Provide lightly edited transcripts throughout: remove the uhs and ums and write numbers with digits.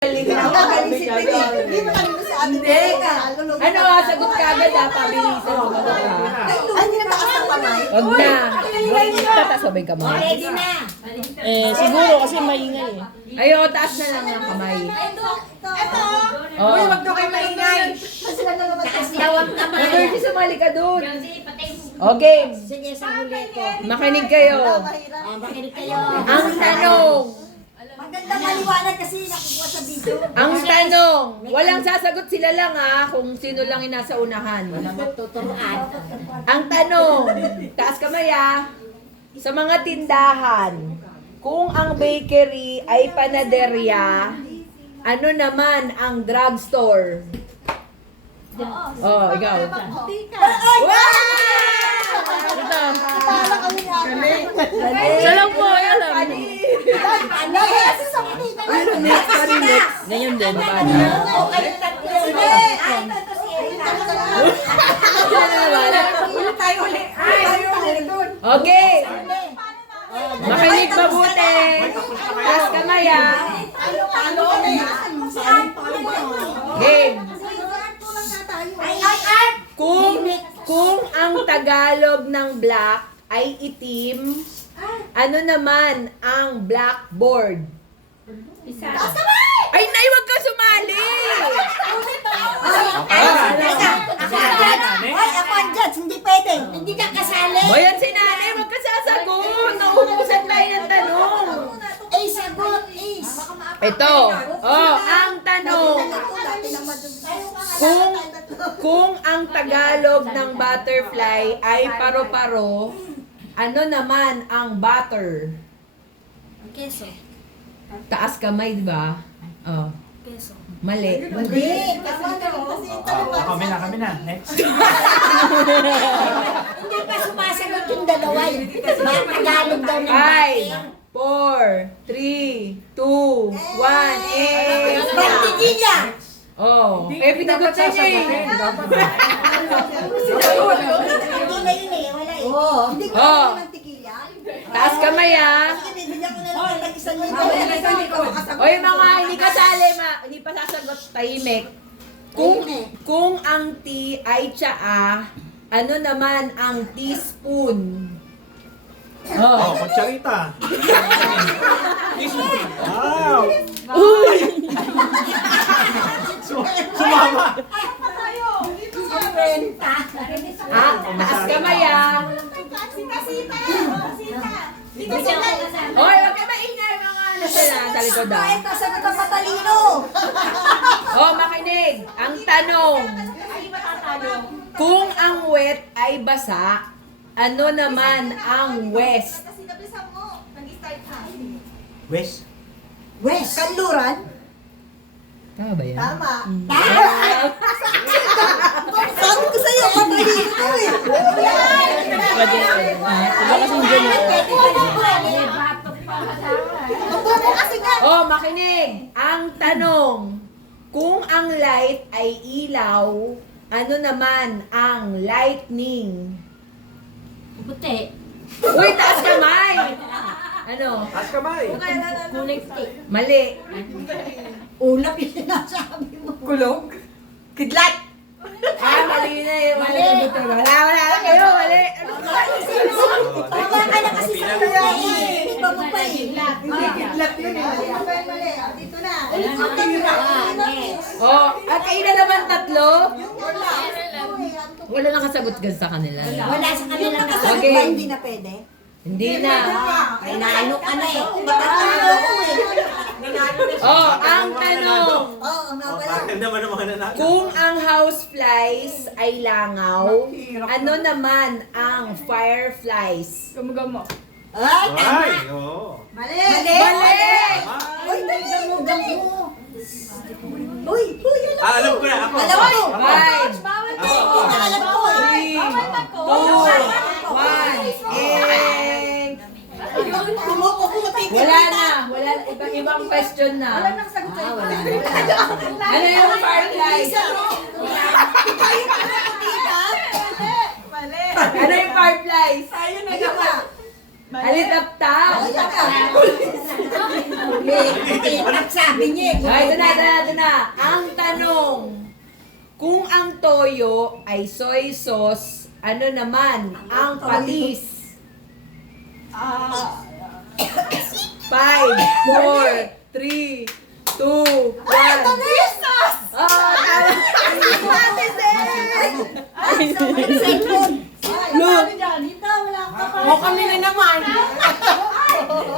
Hindi mo kanina sa atin. Hindi. Ano, sagot ka agad pabilisan sumagot ka. Ay, hindi na taas ng kamay. Huwag na. Tatasabay ka mo. Ready na. Siguro kasi maingay eh. Ayo, taas na lang ang kamay. Ito. Oh. Uy, wag daw kayo maingay. Kasi na naman. Taas daw ang kamay. Dirty, sumali ka dun. Okay, Sige, sa huli ko. makinig kayo. Makinig kayo. Ang tanong, Maganda maliwanag kasi nakukuha sa video. ang tanong, walang sasagot sila lang kung sino lang yung nasa unahan. Tuturuan. Ang tanong, taas kamay sa mga tindahan, kung ang bakery ay panaderya, ano naman ang drugstore? Oh, ikaw. Parang kami nga. Siya lang po, alam. Ano? Kasi sa kanina. Next. Ganyan din. Okay, tatlo. Sige. Ay, ito si Erika. Ulit tayo ulit. Tayo ulit. Okay. Makinig mabuti. Taas kamay Talo na yan. Game. Ay. Kung ang Tagalog ng black ay itim, ano naman ang blackboard? Ay, nay, wag ka sumali! Ay, ako ang judge. Hindi pwede. Hindi ka kasali. O yan si nanay, wag ka sasagot. Nauubusan tayo ng tanong. Ay, sagot is. Ito, ang tanong. Kung ang Tagalog ng butterfly ay paro-paro, ano naman ang butter? Keso. Taas kamay, di ba? Oh, Keso. mali. Hindi. Kami na. Next. Hindi pa sumasagot yung dalawa. Tagalog daw ng 5, 4, 3, 2, 1, Pagtigilya. Oh, pinagot sa niya Hindi na yun eh. Wala eh. Oo. Hindi ko Oh. ng tikilya. Taas kamay Sige, bibigyan ko na lang ng isang libo. O yung mga hindi kasali, hindi pa sasagot, tahimik. Kung ang tea ay tsaa, ano naman ang teaspoon? Oh, kutsarita. Wow! Sumama! Taas kamay Hoy, wag ka maingay mga nasa sa likod Ay, nasagot ang matalino. makinig. Ang tanong, kung ang wet ay basa, ano naman ang west? Wes? West. Kanluran. Tama ba yan? Tama. Sabi ko sa'yo, matalino ko eh. Pwede. Iba kasing ganyan. Makinig. Ang tanong, kung ang light ay ilaw, ano naman ang lightning? Puti. Uy, taas kamay! Ano? Taas kamay! Kulay puti. Mali. Ulap yung sinasabi mo. Kulog. Kidlat. Mali na eh. Mali. Wala na kayo. Mali. Tama ka na kasi sa kanya eh. Iba mo pa eh. Hindi, kidlat yun eh. Mali. Dito na. At kayo na naman tatlo. Wala. Wala nakasagot ka sa kanila. Wala sa kanila na. Okay. Ba, hindi na pwede? Hindi na. Ay, naano ka na eh. Ano ko eh. Ang tanong. Oo, nga pala. Bakit naman ang mga nanalo? Kung ang houseflies ay langaw, ano naman ang fireflies? Ay, tama. Ay! Oo. Mali. Mali! Uy, dali. Uy, alam ko. Alam ko na ako. Alam ko. 5, Alam ko eh. 3, 2, 1, Kumukuti. Wala na. Wala. Ibang question na. Wala nang sagot sa'yo. Ano yung fireflies? Ano yung fireflies? Tayo na gaba. Alitap-tap. Ayan ka. At sabi niya, Ay, ito na. Ang tanong, kung ang toyo ay soy sauce, ano naman ang patis? 5, 4, 3, 2, 1. O kami na naman.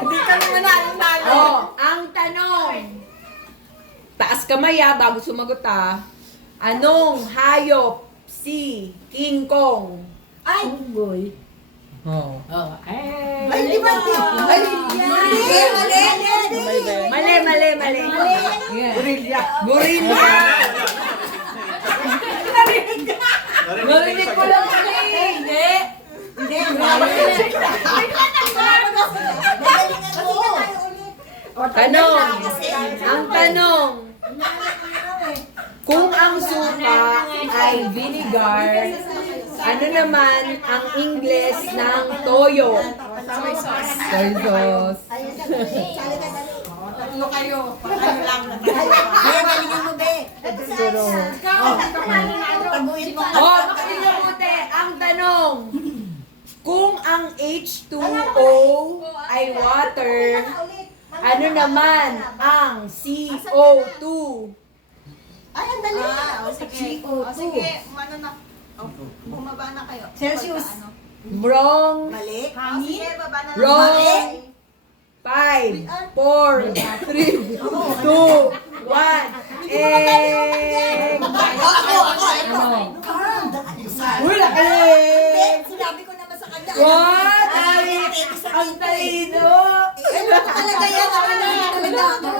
Hindi kami manalo-nalo. Ang tanong, taas kamay bago sumagot Anong hayop si King Kong? ay, Ay, di ba? Ay, Mali. Gorilla. Narinig ko lang Hindi. Ang tanong, kung ang suka ay vinegar, ano naman ang Ingles ng toyo? Soy sauce. Tatlo kayo. Ano lang. galingan mo, be. Taguin mo. Makinig niyo mabuti. Ang tanong, kung ang H2O ay water, ano naman ang CO2? Ay, ang dali. Sige, ano na. Bumaba na kayo. Celsius. Wrong. Mali. Sige, baba na. Wrong. 5, 4, 3, 2, 1. Uy, laki! Sinabi ko naman sa kanya. What? Ang talino! Talaga yan. Talaga ako.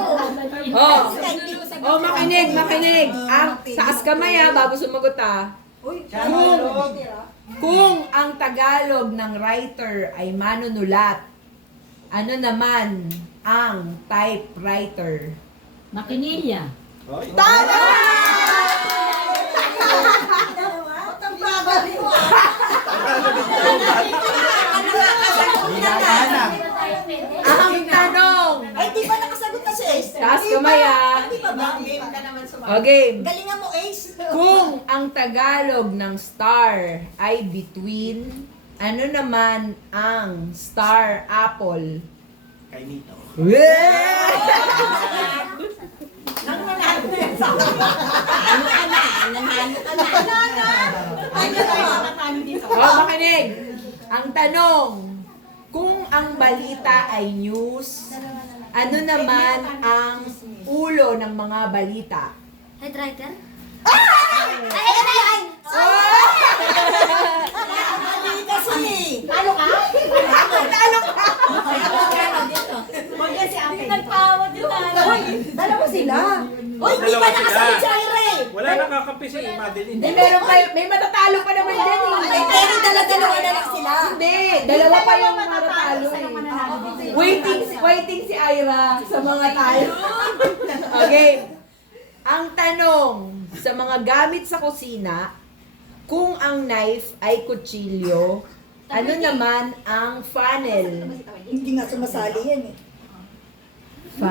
Makinig. Ang taas kamay bago sumagot Kung ang Tagalog ng writer ay manunulat, ano naman ang typewriter? Makinilya. Tama! Ang bagal mo. Ang tanong! Ay, di ba nakasagot na si Ace? Taas kamay Di ba ba? Game ka naman sumagot. Okay. Galingan mo, Ace. Kung ang Tagalog ng star ay between, ano naman ang star apple? Kay Nito. Nang manalo na yan sa Nanalo ka na. Ano tayo nakatalo dito? Makinig! Ang tanong, kung ang balita ay news, ano naman ang ulo ng mga balita? Headwriter? Mali kasi. Talo ka? Huwag yan si Ate. Nagpawad yun. Dalawa sila. Uy, di Dalawa ba sila. nakasagot si Ira? Wala nakakampi si Madeline. Hindi, may matatalo pa naman dyan Ay, pero dala-dalawa na lang sila. Hindi, dalawa pa yung matatalo Waiting si Ira sa mga talo. Okay. Ang tanong, sa mga gamit sa kusina, kung ang knife ay kutsilyo, ano naman ang funnel? Hindi nga sumasali yan eh. 5,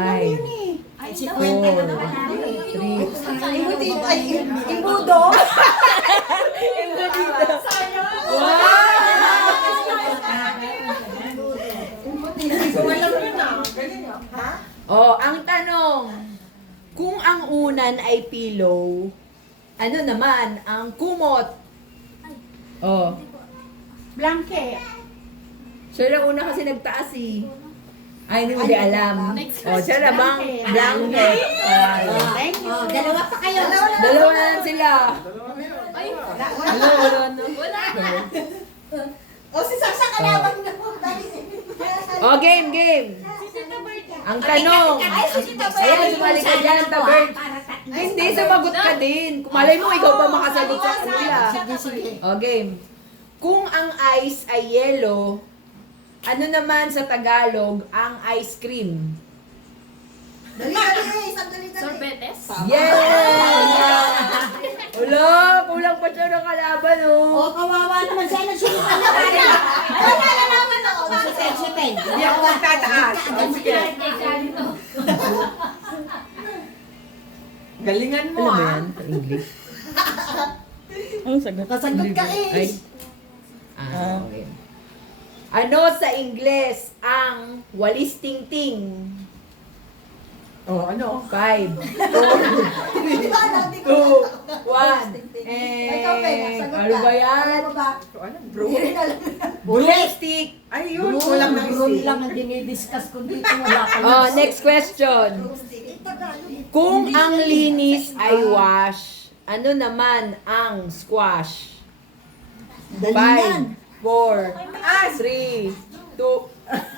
Ay, 4, 3, Imbudo? ang tanong, kung ang unan ay pillow, ano naman ang kumot? Blanket. Siya lang una kasi nagtaas Ay, hindi mo di alam. Siya na bang blanket? Thank you. Dalawa pa kayo. Dalawa na lang sila. O si Sasa kalaban na po. Game. Ang tanong. Ayan, sumali ka dyan, Tabert. Ay, hindi, sumagot ka din. Malay mo, ikaw pa makasagot sa kanila. Game. Kung ang ice ay yellow, ano naman sa Tagalog ang ice cream? Sorbetes? Yeah! Wala, kulang pa siya ng kalaban, O, kawawa naman siya. Nagsunukan na kanya. Wala na naman ako. Sa 10. Hindi ako magtataas. Sige. Galingan mo, Alam mo ah. yan? English. Anong sagot? Kasagot ka Ay. eh. Okay. Ano sa Ingles ang walis ting-ting? Oh, ano? 5, 4, Di ba alam, di 2, ko 1. Ikaw, Pena, sagot Ano ka. ba yan? Alam mo ba? Hindi rin alam. Broomstick. Ayun, kulang na isi. lang ang dinidiscuss ko dito. Wala ka Oh, next question. Kung ang linis ay wash, ano naman ang squash? Dali yan. 5, 4, 3, 2,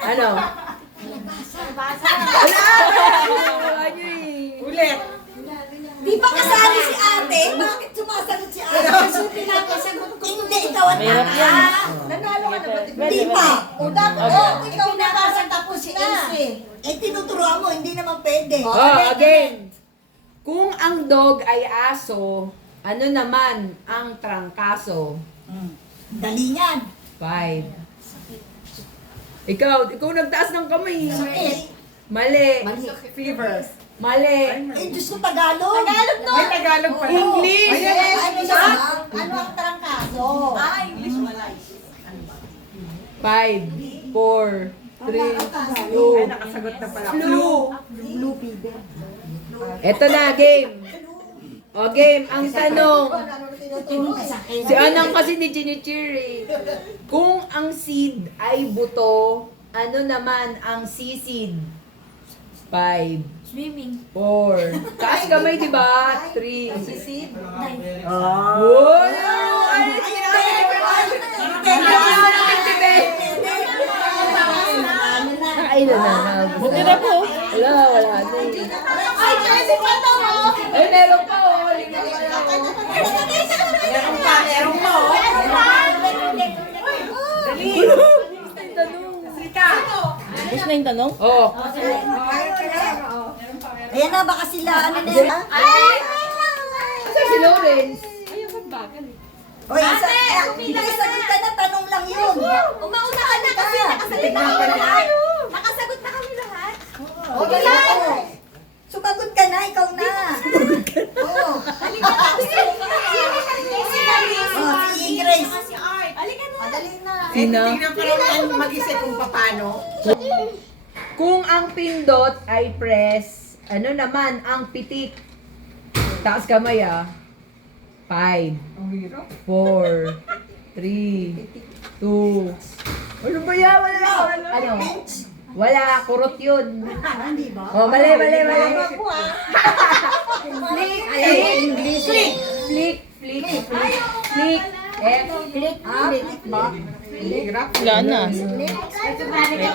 ano? Wala nyo eh. Ulit. Di ba kasali si ate? Bakit sumasagot si ate? Kasi pinapasagot ko. Hindi, ikaw ang tama. Nanalo ka na ba? Hindi pa. O dapat, ikaw nakasa tapos si Ace. Eh, tinuturuan mo, hindi naman pwede. Oh, again. Kung ang dog ay aso, ano naman ang trangkaso? Dali niyan. 5. Ikaw nagtaas ng kamay. Sakit. Mali. Fever. Mali. Eh, Diyos ko, Tagalog. Tagalog no. May Tagalog pa. English. Ano siya? Ano ang trangkaso? English wala. 5, 4, 3, 2. Ay, nakasagot na pala. Flu. Blue fever. Ito na, game. O, game. Ang tanong. Si Anang kasi ni Chinichiri. Kung ang seed ay buto, ano naman ang sisid? 5, Swimming. 4. Taas kamay, di ba? 3. Sisid. Uy! Ay, na. Buti na po. Wala. Ay, pwede pa to. Ay, meron pa, oh. Meron pa. Tapos na yung tanong? Oh. Ayan na, baka sila, ano na yan? Saan si Lawrence? Oy, hindi sagot ka na, tanong lang yun. Umauna ka na kasi nakasagot na kami lahat. Nakasagot na kami lahat. Okay lang. Sumagot ka na, ikaw na. Oo. Halika na. Si Grace. Halika na. Madali na. Sino? Tingnan ko lang mag-isip kung paano. Kung ang pindot ay press, ano naman ang pitik? Taas kamay, ah. 5, 4, 3, 2. Ano ba yan? Wala. Ano? Wala, kurot yun. Hindi ba? Oh, mali. Ako ah. Flick. English. Flick. F. Click ba? Hirap. Wala na.